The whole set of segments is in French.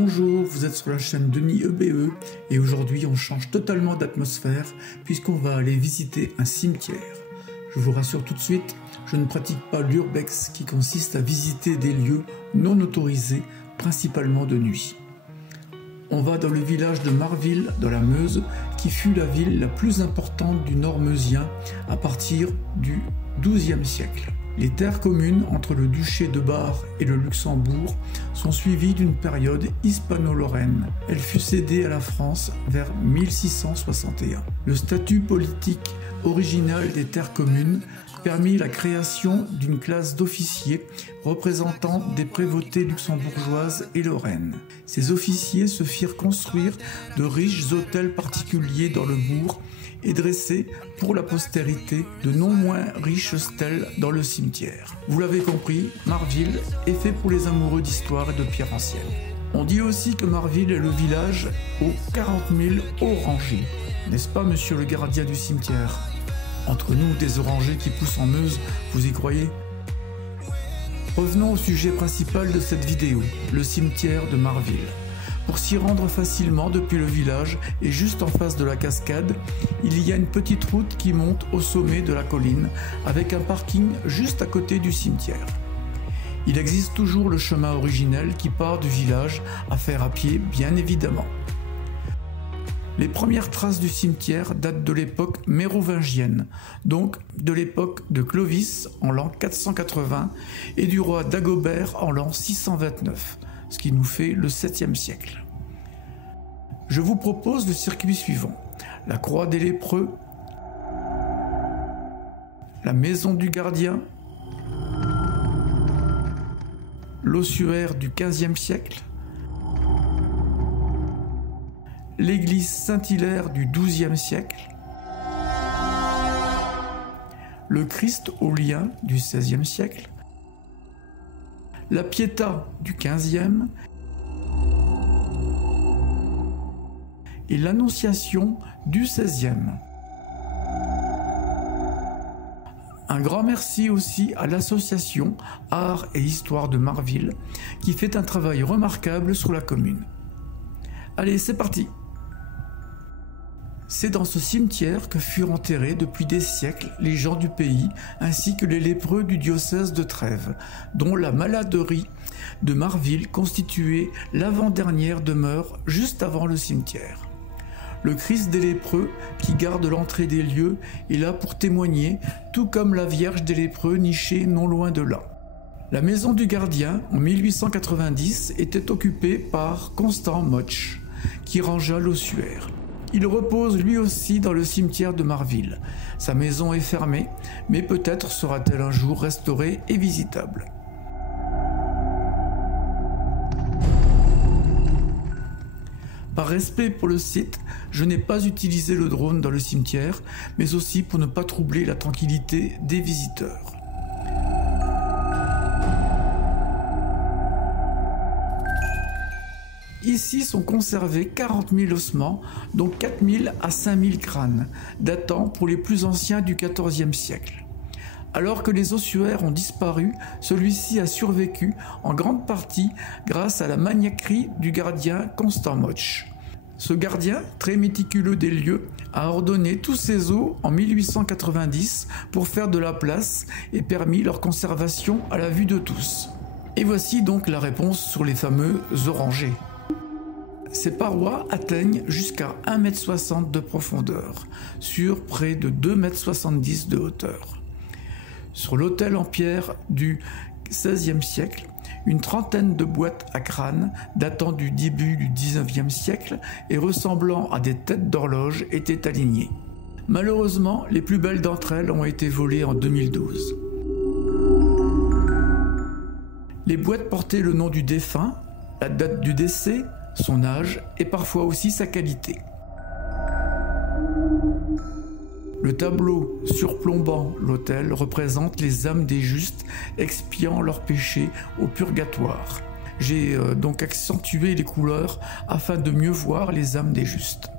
Bonjour, vous êtes sur la chaîne Denis EBE et aujourd'hui on change totalement d'atmosphère puisqu'on va aller visiter un cimetière. Je vous rassure tout de suite, je ne pratique pas l'urbex qui consiste à visiter des lieux non autorisés, principalement de nuit. On va dans le village de Marville, dans la Meuse, qui fut la ville la plus importante du Nord meusien à partir du XIIe siècle. Les terres communes entre le duché de Bar et le Luxembourg sont suivies d'une période hispano-lorraine. Elle fut cédée à la France vers 1661. Le statut politique original des terres communes permit la création d'une classe d'officiers représentant des prévôtés luxembourgeoises et lorraines. Ces officiers se firent construire de riches hôtels particuliers dans le bourg et dresser pour la postérité de non moins riches stèles dans le cimetière. Vous l'avez compris, Marville est fait pour les amoureux d'histoire et de pierres anciennes. On dit aussi que Marville est le village aux 40 000 orangers. N'est-ce pas, monsieur le gardien du cimetière? Entre nous, des orangers qui poussent en Meuse, vous y croyez? Revenons au sujet principal de cette vidéo, le cimetière de Marville. Pour s'y rendre facilement depuis le village et juste en face de la cascade, il y a une petite route qui monte au sommet de la colline avec un parking juste à côté du cimetière. Il existe toujours le chemin originel qui part du village à faire à pied, bien évidemment. Les premières traces du cimetière datent de l'époque mérovingienne, donc de l'époque de Clovis en l'an 480 et du roi Dagobert en l'an 629. Ce qui nous fait le 7e siècle. Je vous propose le circuit suivant: la croix des lépreux, la maison du gardien, l'ossuaire du 15e siècle, l'église Saint-Hilaire du 12e siècle, le Christ aux liens du 16e siècle, la Pietà du 15e et l'Annonciation du 16e. Un grand merci aussi à l'association Art et Histoire de Marville qui fait un travail remarquable sur la commune. Allez, c'est parti! C'est dans ce cimetière que furent enterrés depuis des siècles les gens du pays ainsi que les lépreux du diocèse de Trèves, dont la maladerie de Marville constituait l'avant-dernière demeure juste avant le cimetière. Le Christ des lépreux, qui garde l'entrée des lieux, est là pour témoigner, tout comme la Vierge des lépreux nichée non loin de là. La maison du gardien, en 1890, était occupée par Constant Motsch, qui rangea l'ossuaire. Il repose lui aussi dans le cimetière de Marville. Sa maison est fermée, mais peut-être sera-t-elle un jour restaurée et visitable. Par respect pour le site, je n'ai pas utilisé le drone dans le cimetière, mais aussi pour ne pas troubler la tranquillité des visiteurs. Ici sont conservés 40 000 ossements, dont 4 000 à 5 000 crânes, datant pour les plus anciens du XIVe siècle. Alors que les ossuaires ont disparu, celui-ci a survécu en grande partie grâce à la maniaquerie du gardien Constant Motsch. Ce gardien, très méticuleux des lieux, a ordonné tous ces os en 1890 pour faire de la place et permis leur conservation à la vue de tous. Et voici donc la réponse sur les fameux orangers. Ces parois atteignent jusqu'à 1,60 m de profondeur, sur près de 2,70 m de hauteur. Sur l'autel en pierre du XVIe siècle, une trentaine de boîtes à crâne datant du début du XIXe siècle et ressemblant à des têtes d'horloge étaient alignées. Malheureusement, les plus belles d'entre elles ont été volées en 2012. Les boîtes portaient le nom du défunt, la date du décès, son âge et parfois aussi sa qualité. Le tableau surplombant l'autel représente les âmes des justes expiant leurs péchés au purgatoire. J'ai donc accentué les couleurs afin de mieux voir les âmes des justes.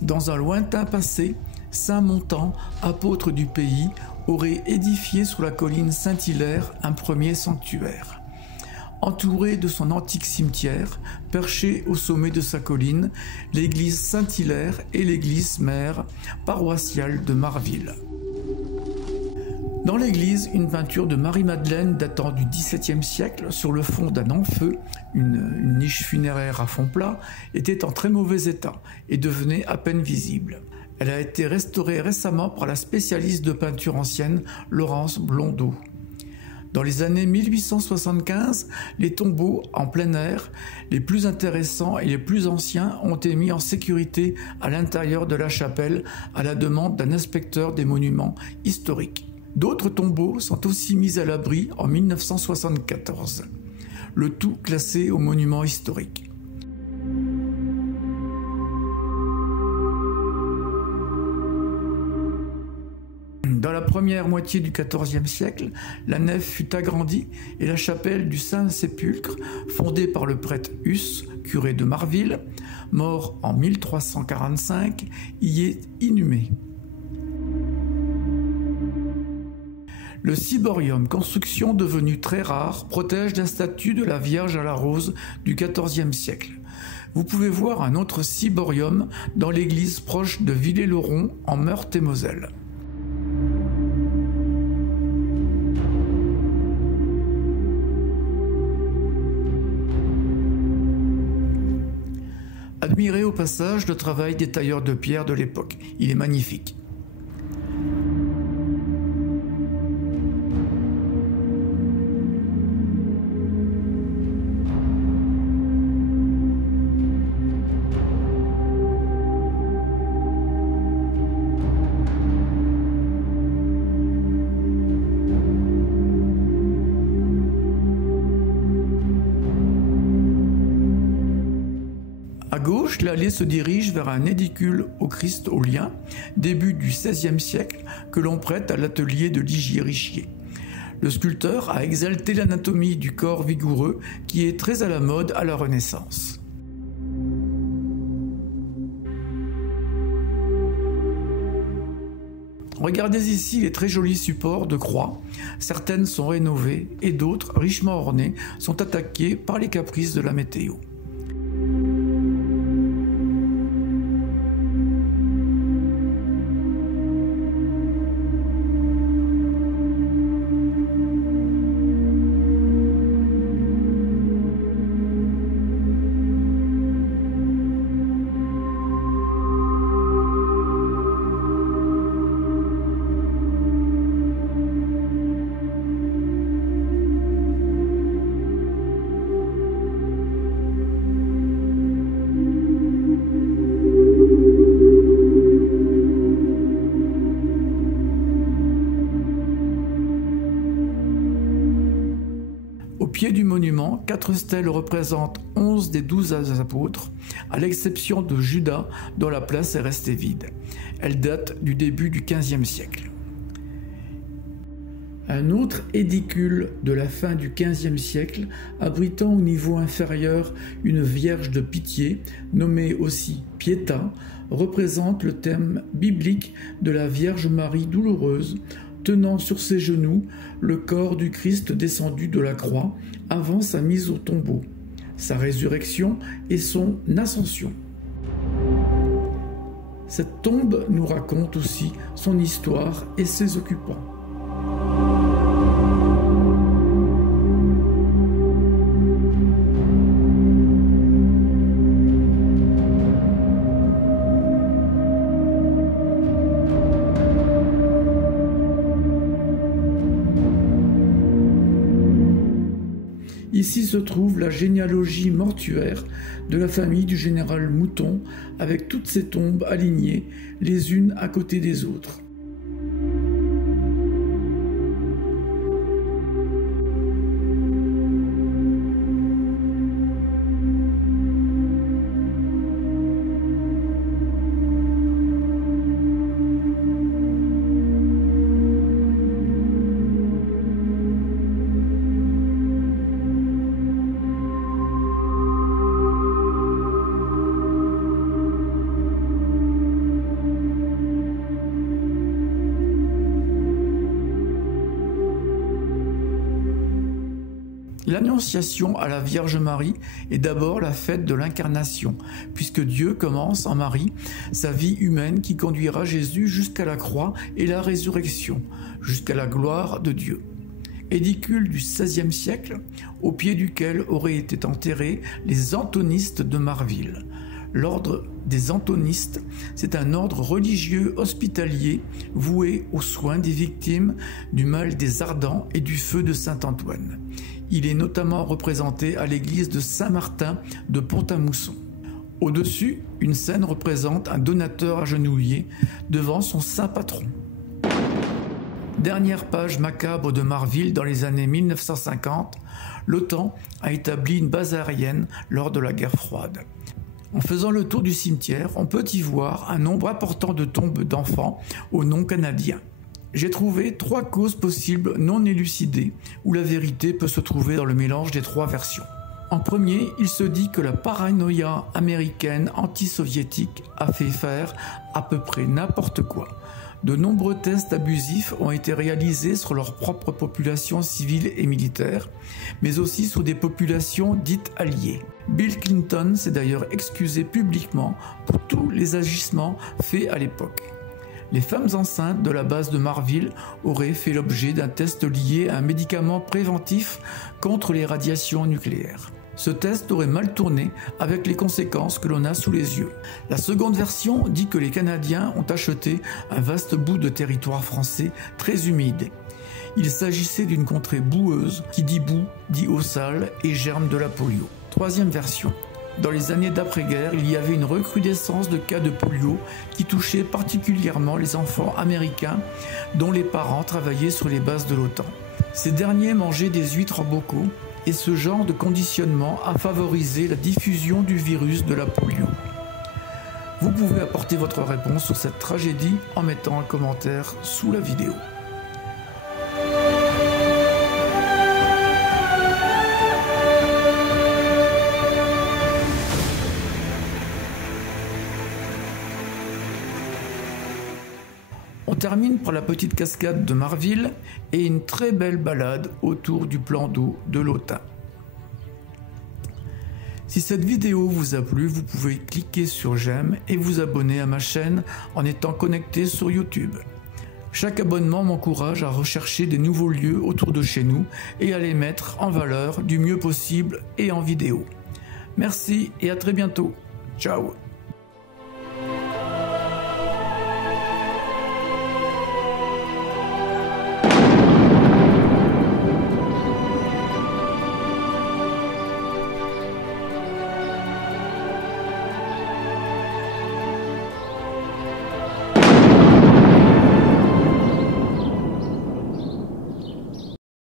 Dans un lointain passé, Saint Montan, apôtre du pays, aurait édifié sur la colline Saint-Hilaire un premier sanctuaire. Entouré de son antique cimetière, perché au sommet de sa colline, l'église Saint-Hilaire est l'église mère paroissiale de Marville. Dans l'église, une peinture de Marie-Madeleine datant du XVIIe siècle sur le fond d'un amphieu, une niche funéraire à fond plat, était en très mauvais état et devenait à peine visible. Elle a été restaurée récemment par la spécialiste de peinture ancienne Laurence Blondeau. Dans les années 1875, les tombeaux en plein air, les plus intéressants et les plus anciens, ont été mis en sécurité à l'intérieur de la chapelle à la demande d'un inspecteur des monuments historiques. D'autres tombeaux sont aussi mis à l'abri en 1974, le tout classé au monument historique. Dans la première moitié du XIVe siècle, la nef fut agrandie et la chapelle du Saint-Sépulcre, fondée par le prêtre Huss, curé de Marville, mort en 1345, y est inhumée. Le ciborium, construction devenue très rare, protège la statue de la Vierge à la rose du XIVe siècle. Vous pouvez voir un autre ciborium dans l'église proche de Villers-le-Rond en Meurthe-et-Moselle. Admirez au passage le travail des tailleurs de pierre de l'époque. Il est magnifique. À gauche, l'allée se dirige vers un édicule au Christ au lien, début du XVIe siècle, que l'on prête à l'atelier de Ligier Richier. Le sculpteur a exalté l'anatomie du corps vigoureux qui est très à la mode à la Renaissance. Regardez ici les très jolis supports de croix. Certaines sont rénovées et d'autres, richement ornées, sont attaquées par les caprices de la météo. Au pied du monument, 4 stèles représentent 11 des 12 apôtres, à l'exception de Judas, dont la place est restée vide. Elle date du début du XVe siècle. Un autre édicule de la fin du XVe siècle, abritant au niveau inférieur une Vierge de Pitié, nommée aussi Pietà, représente le thème biblique de la Vierge Marie douloureuse, tenant sur ses genoux le corps du Christ descendu de la croix avant sa mise au tombeau, sa résurrection et son ascension. Cette tombe nous raconte aussi son histoire et ses occupants. Ici se trouve la généalogie mortuaire de la famille du général Mouton, avec toutes ses tombes alignées les unes à côté des autres. L'Annonciation à la Vierge Marie est d'abord la fête de l'Incarnation, puisque Dieu commence en Marie sa vie humaine qui conduira Jésus jusqu'à la croix et la résurrection, jusqu'à la gloire de Dieu. Édicule du XVIe siècle, au pied duquel auraient été enterrés les antonistes de Marville. L'ordre des antonistes, c'est un ordre religieux hospitalier voué aux soins des victimes du mal des Ardents et du feu de Saint-Antoine. Il est notamment représenté à l'église de Saint-Martin de Pont-à-Mousson. Au-dessus, une scène représente un donateur agenouillé devant son saint patron. Dernière page macabre de Marville dans les années 1950, l'OTAN a établi une base aérienne lors de la guerre froide. En faisant le tour du cimetière, on peut y voir un nombre important de tombes d'enfants au nom canadien. J'ai trouvé 3 causes possibles non élucidées où la vérité peut se trouver dans le mélange des 3 versions. En premier, il se dit que la paranoïa américaine anti-soviétique a fait faire à peu près n'importe quoi. De nombreux tests abusifs ont été réalisés sur leur propre population civile et militaire, mais aussi sur des populations dites alliées. Bill Clinton s'est d'ailleurs excusé publiquement pour tous les agissements faits à l'époque. Les femmes enceintes de la base de Marville auraient fait l'objet d'un test lié à un médicament préventif contre les radiations nucléaires. Ce test aurait mal tourné avec les conséquences que l'on a sous les yeux. La seconde version dit que les Canadiens ont acheté un vaste bout de territoire français très humide. Il s'agissait d'une contrée boueuse qui dit boue, dit eau sale et germe de la polio. Troisième version. Dans les années d'après-guerre, il y avait une recrudescence de cas de polio qui touchait particulièrement les enfants américains dont les parents travaillaient sur les bases de l'OTAN. Ces derniers mangeaient des huîtres en bocaux et ce genre de conditionnement a favorisé la diffusion du virus de la polio. Vous pouvez apporter votre réponse sur cette tragédie en mettant un commentaire sous la vidéo. On termine par la petite cascade de Marville et une très belle balade autour du plan d'eau de l'Autun. Si cette vidéo vous a plu, vous pouvez cliquer sur j'aime et vous abonner à ma chaîne en étant connecté sur YouTube. Chaque abonnement m'encourage à rechercher des nouveaux lieux autour de chez nous et à les mettre en valeur du mieux possible et en vidéo. Merci et à très bientôt. Ciao.